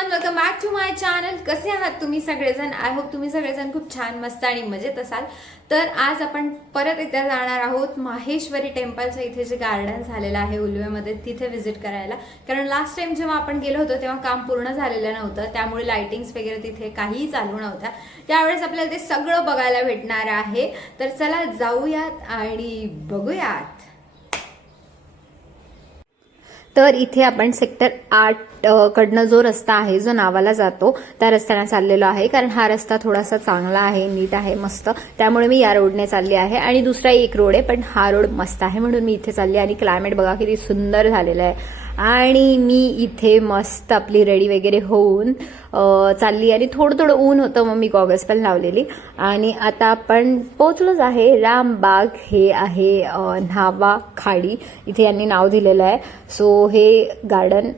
Everyone welcome back to my channel कसे आहात तुम्ही सगळेजण? आय होप तुम्ही सगळेजण खूप छान मस्त आणि मजेत असाल. तर आज आपण परत एकदा जाणार आहोत माहेश्वरी टेम्पलचं इथे जे गार्डन झालेलं आहे उलवेमध्ये तिथे व्हिजिट करायला. कारण लास्ट टाइम जेव्हा आपण गेलो होतो तेव्हा काम पूर्ण झालेलं नव्हतं. त्यामुळे लाइटिंग्स वगैरे तिथे काहीही चालू नव्हत्या. त्यावेळेस आपल्याला ते सगळं बघायला भेटणार आहे. तर चला जाऊयात आणि बघूयात. तर इथे आपण सेक्टर आठ कडनं जो रस्ता आहे जो नावाला जातो त्या रस्त्याने चाललेलो आहे. कारण हा रस्ता थोडासा चांगला आहे नीट आहे मस्त. त्यामुळे मी या रोडने चालली आहे. आणि दुसरा एक रोड आहे पण हा रोड मस्त आहे म्हणून मी इथे चालली आणि क्लायमेट बघा किती सुंदर झालेला आहे. आणि मी इथे मस्त आपली रेडी वगैरे होऊन चालली आणि थोडं थोडं ऊन होतं मग मी गॉगल्स पण लावलेली. आणि आता आपण पोचलोच आहे. रामबाग हे आहे न्हावा खाडी. इथे यांनी नाव दिलेलं आहे. सो हे गार्डन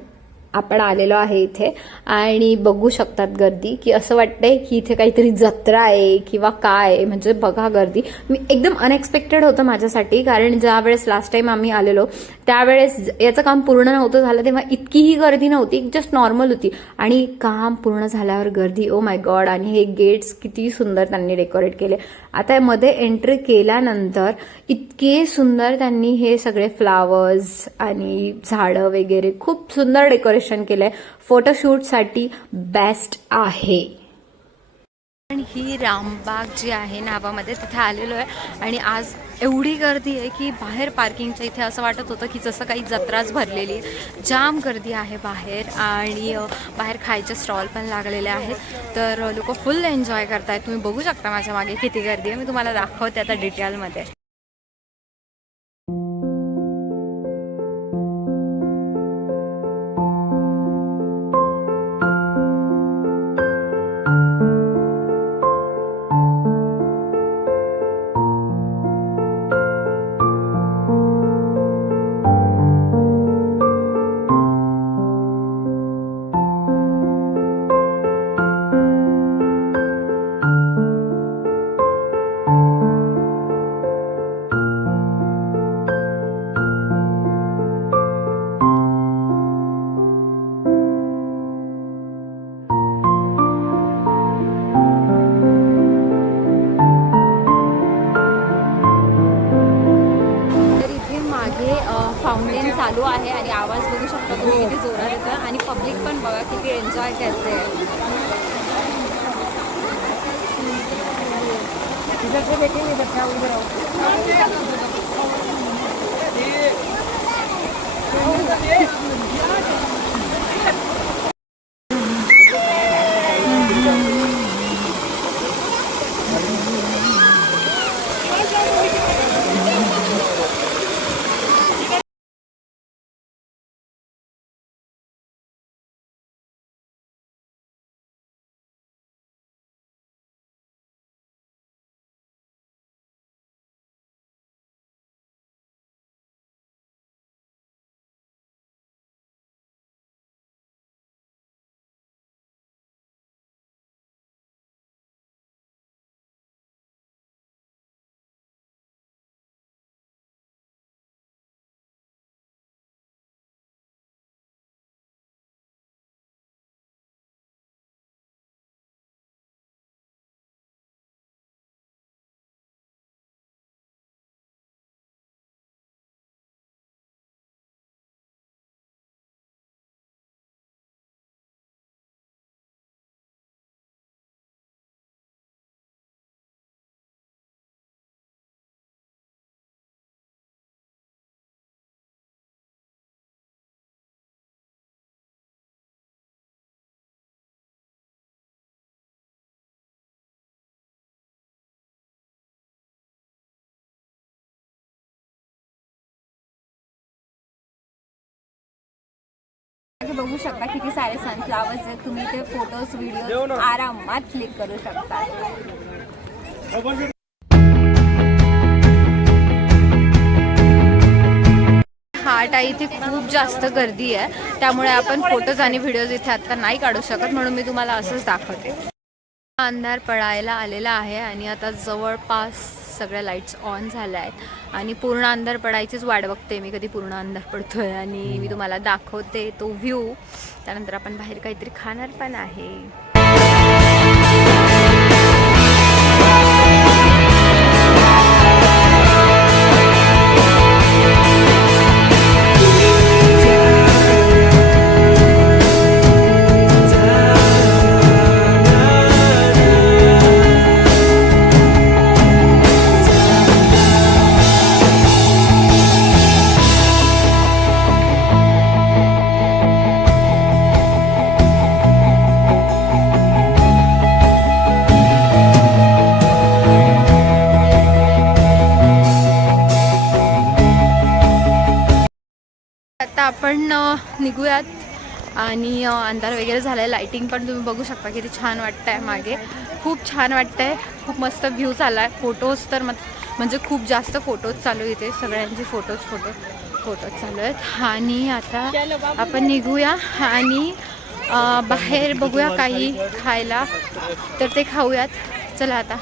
आपण आलेलो आहे इथे. आणि बघू शकतात गर्दी की असं वाटतंय की इथे काहीतरी जत्रा आहे किंवा काय आहे. म्हणजे बघा गर्दी. मी एकदम अनएक्सपेक्टेड होतं माझ्यासाठी कारण ज्या वेळेस लास्ट टाइम आम्ही आलेलो त्यावेळेस याचं काम पूर्ण नव्हतं झालं तेव्हा इतकीही गर्दी नव्हती जस्ट नॉर्मल होती. आणि काम पूर्ण झाल्यावर गर्दी ओ माय गॉड आणि हे गेट्स किती सुंदर त्यांनी डेकोरेट केले. आता मध्ये एंट्री केल्यानंतर इतके सुंदर त्यांनी हे सगळे फ्लावर्स आणि झाडं वगैरे खूप सुंदर डेकोरेशन केलंय. फोटोशूटसाठी बेस्ट आहे. ही रामबाग जी आहे नावामध्ये तिथे आलेलो आहे. आणि आज एवढी गर्दी आहे की बाहेर पार्किंगच्या इथे असं वाटत होतं की जसं काही जत्राच भरलेली आहे जाम गर्दी आहे बाहेर. आणि बाहेर खायचे स्टॉल पण लागलेले आहेत. तर लोक फुल एन्जॉय करतायत. तुम्ही बघू शकता माझ्या मागे किती गर्दी आहे. मी तुम्हाला दाखवते आता डिटेलमध्ये. चालू आहे आणि आवाज बघू शकता तुम्ही किती जोरात येतं आणि पब्लिक पण बघा किती एन्जॉय करते. मागे बघू शकता किती सारे सनफ्लावर्स आहेत. तुम्ही ते फोटोज व्हिडिओ आरामात क्लिक करू शकता. आहे इथे खूप जास्त गर्दी आहे. त्यामुळे आपण फोटोज आणि व्हिडिओज इथे आता नाही काढू शकत म्हणून मी तुम्हाला असंच दाखवते. अंधार पडायला आलेला आहे आणि आता जवळपास सगळ्या लाईट्स ऑन झाल्या आहेत आणि पूर्ण अंधार पडायचीच वाट बघते मी कधी पूर्ण अंधार पडतोय आणि मी तुम्हाला दाखवते तो व्ह्यू त्यानंतर आपण बाहेर काहीतरी खाणार पण आहे. आता आपण निघूयात. आणि अंधार वगैरे झाला आहे लाईटिंग पण तुम्ही बघू शकता. किती छान वाटतंय मागे. खूप छान वाटतंय. खूप मस्त व्ह्यू चालला आहे फोटोज तर मग म्हणजे खूप जास्त फोटोज चालू आहे इथे सगळ्यांचे फोटोज फोटो फोटोज चालू आहेत. आणि आता आपण निघूया. आणि बाहेर बघूया काही खायला. तर ते खाऊयात. चला आता.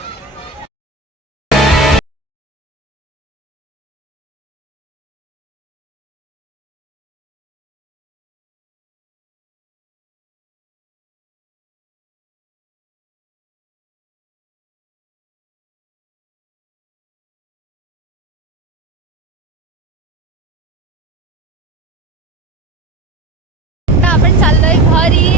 आपण चाललोय घरी